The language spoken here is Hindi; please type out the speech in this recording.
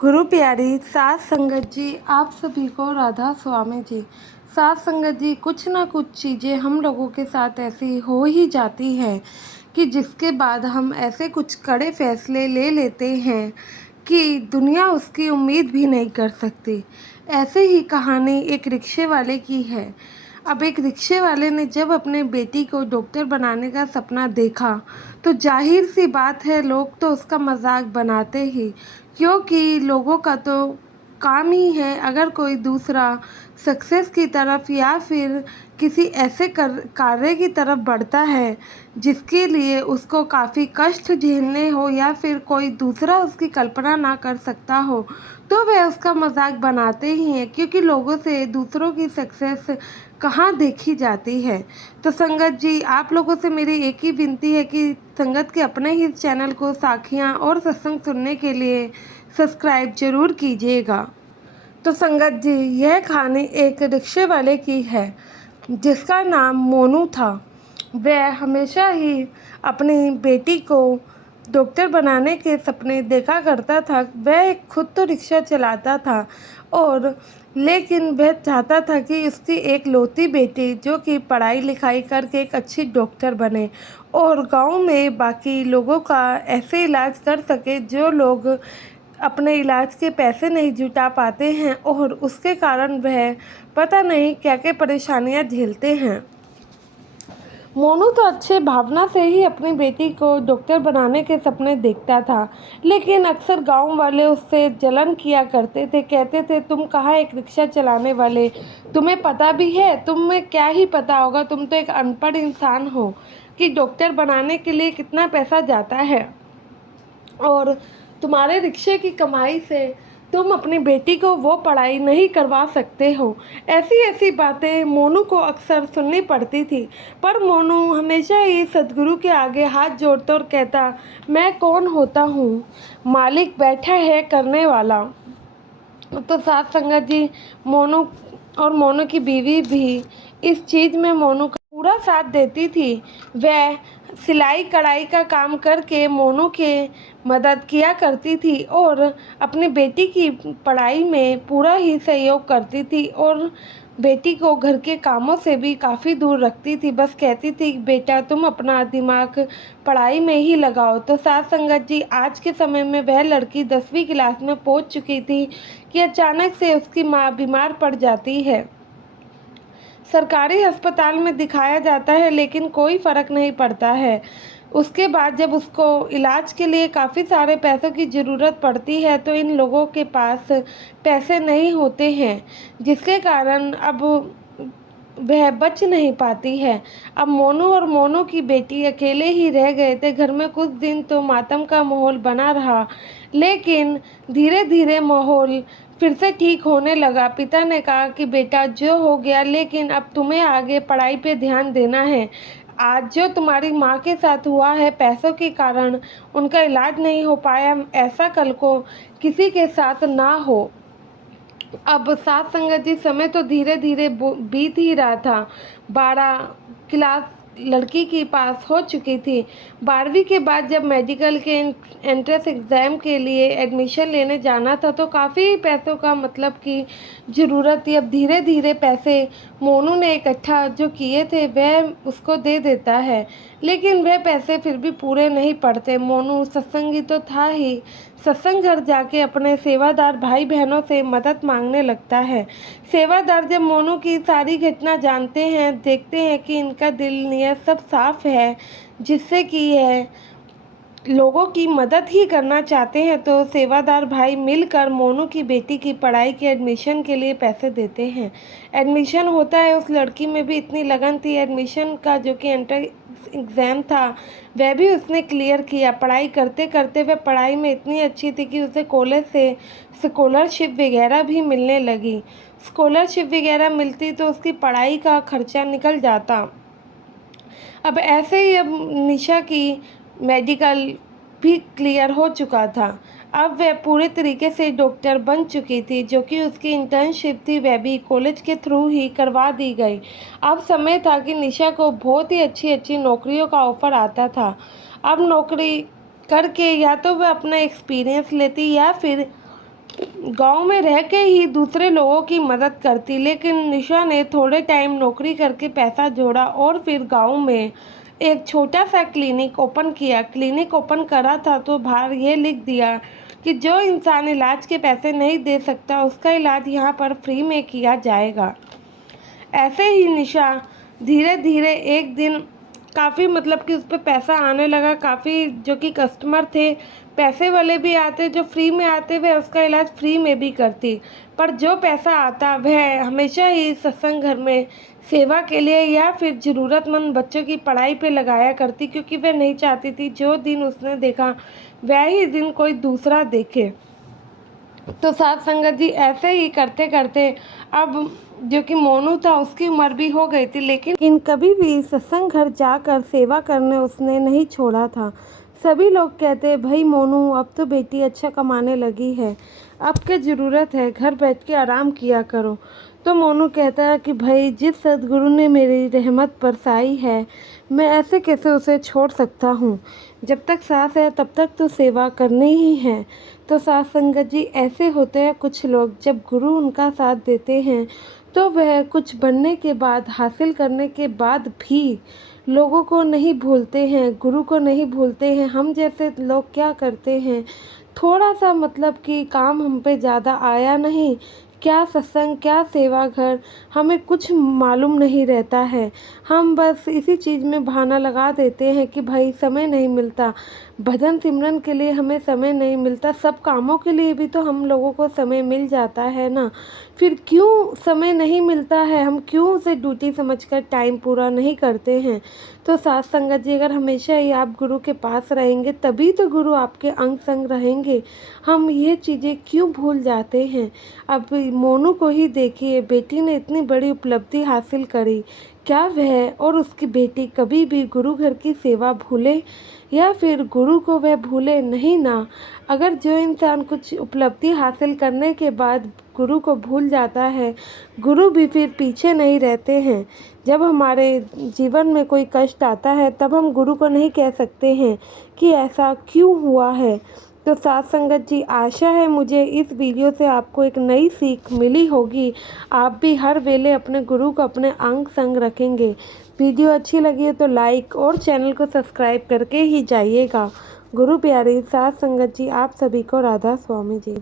गुरु प्यारी साध संगत जी, आप सभी को राधा स्वामी जी। साध संगत जी, कुछ ना कुछ चीज़ें हम लोगों के साथ ऐसी हो ही जाती हैं कि जिसके बाद हम ऐसे कुछ कड़े फैसले ले लेते हैं कि दुनिया उसकी उम्मीद भी नहीं कर सकती। ऐसे ही कहानी एक रिक्शे वाले की है। अब एक रिक्शे वाले ने जब अपने बेटी को डॉक्टर बनाने का सपना देखा तो जाहिर सी बात है, लोग तो उसका मजाक बनाते ही, क्योंकि लोगों का तो काम ही है, अगर कोई दूसरा सक्सेस की तरफ या फिर किसी ऐसे कार्य की तरफ बढ़ता है जिसके लिए उसको काफ़ी कष्ट झेलने हो या फिर कोई दूसरा उसकी कल्पना ना कर सकता हो, तो वे उसका मजाक बनाते ही हैं, क्योंकि लोगों से दूसरों की सक्सेस कहाँ देखी जाती है। तो संगत जी, आप लोगों से मेरी एक ही विनती है कि संगत के अपने ही चैनल को साखियाँ और सत्संग सुनने के लिए सब्सक्राइब जरूर कीजिएगा। तो संगत जी, यह कहानी एक रिक्शे वाले की है जिसका नाम मोनू था। वह हमेशा ही अपनी बेटी को डॉक्टर बनाने के सपने देखा करता था। वह खुद तो रिक्शा चलाता था और लेकिन वह चाहता था कि उसकी एक लौती बेटी जो कि पढ़ाई लिखाई करके एक अच्छी डॉक्टर बने और गांव में बाकी लोगों का ऐसे इलाज कर सके जो लोग अपने इलाज के पैसे नहीं जुटा पाते हैं और उसके कारण वह पता नहीं क्या क्या परेशानियां झेलते हैं। मोनू तो अच्छे भावना से ही अपनी बेटी को डॉक्टर बनाने के सपने देखता था, लेकिन अक्सर गांव वाले उससे जलन किया करते थे। कहते थे, तुम कहाँ एक रिक्शा चलाने वाले, तुम्हें पता भी है, तुम्हें क्या ही पता होगा, तुम तो एक अनपढ़ इंसान हो कि डॉक्टर बनाने के लिए कितना पैसा जाता है और तुम्हारे रिक्शे की कमाई से तुम अपनी बेटी को वो पढ़ाई नहीं करवा सकते हो। ऐसी ऐसी बातें मोनू को अक्सर सुननी पड़ती थी, पर मोनू हमेशा ही सद्गुरु के आगे हाथ जोड़ता और कहता, मैं कौन होता हूँ, मालिक बैठा है करने वाला। तो साथ संगत जी, मोनू और मोनू की बीवी भी इस चीज़ में मोनू का पूरा साथ देती थी। वह सिलाई कढ़ाई का काम करके मोनू के मदद किया करती थी और अपनी बेटी की पढ़ाई में पूरा ही सहयोग करती थी और बेटी को घर के कामों से भी काफ़ी दूर रखती थी। बस कहती थी, बेटा तुम अपना दिमाग पढ़ाई में ही लगाओ। तो साथ संगत जी, आज के समय में वह लड़की 10वीं क्लास में पहुंच चुकी थी कि अचानक से उसकी माँ बीमार पड़ जाती है। सरकारी अस्पताल में दिखाया जाता है लेकिन कोई फ़र्क नहीं पड़ता है। उसके बाद जब उसको इलाज के लिए काफ़ी सारे पैसों की ज़रूरत पड़ती है तो इन लोगों के पास पैसे नहीं होते हैं, जिसके कारण अब वह बच नहीं पाती है। अब मोनू और मोनू की बेटी अकेले ही रह गए थे। घर में कुछ दिन तो मातम का माहौल बना रहा, लेकिन धीरे धीरे माहौल फिर से ठीक होने लगा। पिता ने कहा कि बेटा जो हो गया, लेकिन अब तुम्हें आगे पढ़ाई पे ध्यान देना है। आज जो तुम्हारी माँ के साथ हुआ है, पैसों के कारण उनका इलाज नहीं हो पाया, ऐसा कल को किसी के साथ ना हो। अब साथ संगत जी, समय तो धीरे धीरे बीत ही रहा था। 12 क्लास लड़की के पास हो चुकी थी। 12वीं के बाद जब मेडिकल के एंट्रेंस एग्ज़ाम के लिए एडमिशन लेने जाना था तो काफ़ी पैसों का मतलब कि ज़रूरत थी। अब धीरे धीरे पैसे मोनू ने इकट्ठा जो किए थे वह उसको दे देता है, लेकिन वह पैसे फिर भी पूरे नहीं पड़ते। मोनू सत्संगी तो था ही, सत्संग घर जाके अपने सेवादार भाई बहनों से मदद मांगने लगता है। सेवादार जब मोनू की सारी घटना जानते हैं, देखते हैं कि इनका दिल नियत सब साफ है, जिससे कि यह लोगों की मदद ही करना चाहते हैं, तो सेवादार भाई मिलकर मोनू की बेटी की पढ़ाई के एडमिशन के लिए पैसे देते हैं। एडमिशन होता है। उस लड़की में भी इतनी लगन थी एडमिशन का, जो कि एंट्रेंस एग्ज़ाम था वह भी उसने क्लियर किया। पढ़ाई करते करते वह पढ़ाई में इतनी अच्छी थी कि उसे कॉलेज से स्कॉलरशिप वगैरह भी मिलने लगी। स्कॉलरशिप वगैरह मिलती तो उसकी पढ़ाई का खर्चा निकल जाता। अब ऐसे ही अब निशा की मेडिकल भी क्लियर हो चुका था। अब वह पूरे तरीके से डॉक्टर बन चुकी थी। जो कि उसकी इंटर्नशिप थी वह भी कॉलेज के थ्रू ही करवा दी गई। अब समय था कि निशा को बहुत ही अच्छी अच्छी नौकरियों का ऑफ़र आता था। अब नौकरी करके या तो वह अपना एक्सपीरियंस लेती या फिर गांव में रह के ही दूसरे लोगों की मदद करती, लेकिन निशा ने थोड़े टाइम नौकरी करके पैसा जोड़ा और फिर गांव में एक छोटा सा क्लिनिक ओपन किया। क्लिनिक ओपन करा था तो बाहर ये लिख दिया कि जो इंसान इलाज के पैसे नहीं दे सकता उसका इलाज यहाँ पर फ्री में किया जाएगा। ऐसे ही निशा धीरे धीरे एक दिन काफ़ी मतलब कि उस पर पैसा आने लगा। काफ़ी जो कि कस्टमर थे, पैसे वाले भी आते, जो फ्री में आते वह उसका इलाज फ्री में भी करती। पर जो पैसा आता वह हमेशा ही सत्संग घर में सेवा के लिए या फिर ज़रूरतमंद बच्चों की पढ़ाई पे लगाया करती, क्योंकि वह नहीं चाहती थी जो दिन उसने देखा वह ही दिन कोई दूसरा देखे। तो साथ संगत जी ऐसे ही करते करते अब जो कि मोनू था उसकी उम्र भी हो गई थी, लेकिन कभी भी सत्संग घर जाकर सेवा करने उसने नहीं छोड़ा था। सभी लोग कहते भाई मोनू अब तो बेटी अच्छा कमाने लगी है, अब क्या ज़रूरत है, घर बैठ के आराम किया करो। तो मोनू कहता है कि भाई जिस सद्गुरु ने मेरी रहमत बरसाई है मैं ऐसे कैसे उसे छोड़ सकता हूँ, जब तक सांस है तब तक तो सेवा करनी ही है। तो साथ संगत जी ऐसे होते हैं कुछ लोग, जब गुरु उनका साथ देते हैं तो वह कुछ बनने के बाद, हासिल करने के बाद भी लोगों को नहीं भूलते हैं, गुरु को नहीं भूलते हैं। हम जैसे लोग क्या करते हैं, थोड़ा सा मतलब कि काम हम पे ज़्यादा आया नहीं, क्या सत्संग क्या सेवा घर, हमें कुछ मालूम नहीं रहता है। हम बस इसी चीज़ में बहाना लगा देते हैं कि भाई समय नहीं मिलता, भजन सिमरन के लिए हमें समय नहीं मिलता, सब कामों के लिए भी तो हम लोगों को समय मिल जाता है ना, फिर क्यों समय नहीं मिलता है, हम क्यों उसे ड्यूटी समझकर टाइम पूरा नहीं करते हैं। तो साथ संगत जी अगर हमेशा ही आप गुरु के पास रहेंगे तभी तो गुरु आपके अंग संग रहेंगे। हम ये चीज़ें क्यों भूल जाते हैं। अब मोनू को ही देखिए, बेटी ने इतनी बड़ी उपलब्धि हासिल करी, क्या वह और उसकी बेटी कभी भी गुरु घर की सेवा भूले या फिर गुरु को वह भूले नहीं ना। अगर जो इंसान कुछ उपलब्धि हासिल करने के बाद गुरु को भूल जाता है, गुरु भी फिर पीछे नहीं रहते हैं। जब हमारे जीवन में कोई कष्ट आता है तब हम गुरु को नहीं कह सकते हैं कि ऐसा क्यों हुआ है। तो साथ संगत जी आशा है मुझे इस वीडियो से आपको एक नई सीख मिली होगी। आप भी हर वेले अपने गुरु को अपने अंग संग रखेंगे। वीडियो अच्छी लगी है तो लाइक और चैनल को सब्सक्राइब करके ही जाइएगा। गुरु प्यारी साथ संगत जी आप सभी को राधा स्वामी जी।